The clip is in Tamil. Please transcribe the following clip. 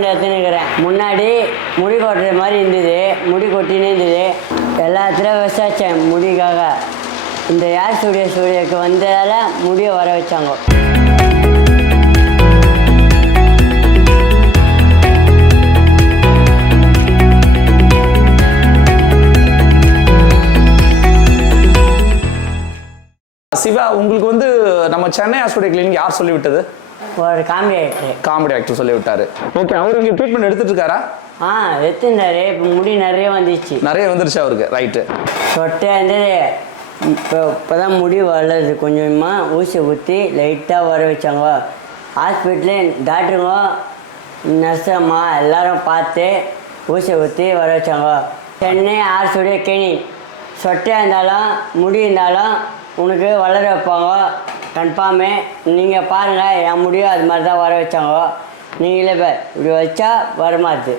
ட்ரீட்மெண்ட் எடுத்துன்னுக்கிறேன். முன்னாடி முடி கொட்டுற மாதிரி இருந்தது, முடி கொட்டினே இருந்தது. எல்லாத்துலேயும் விசாரித்தேன் முடிக்காக. இந்த ஏர் ஸ்டுடியோக்கு வந்ததால் முடியை வர வச்சாங்க. சிவா, உங்களுக்கு வந்து நம்ம சென்னை ஹாஸ்பிட்டல் கிளினிக் யார் சொல்லி விட்டது? ஒரு காமெடி ஆக்டர் சொல்லி விட்டாரு. ஓகே, அவர் இங்கே ட்ரீட்மெண்ட் எடுத்துட்டு இருக்காரா? எடுத்துருந்தாரு. இப்போ முடி நிறைய வந்துச்சு. நிறைய வந்துருச்சு அவருக்கு. ரைட்டு. சொட்டையாக இருந்தது. இப்போதான் முடி வளருது. கொஞ்சமாக ஊசி ஊற்றி லைட்டாக வர வச்சாங்க. ஹாஸ்பிட்டலில் டாக்டருங்க நர்ஸம்மா எல்லாரும் பார்த்து ஊசி ஊற்றி வர வச்சாங்க. Chennai air studio clinic. சொட்டையாக இருந்தாலும் முடி இருந்தாலும் உனக்கு வளர வைப்பாங்க கன்ஃபார்மே. நீங்கள் பாருங்கள், என் முடியும் அது மாதிரி தான் வர வச்சாங்க. நீங்களே இப்படி வச்சா வரமாட்டுது.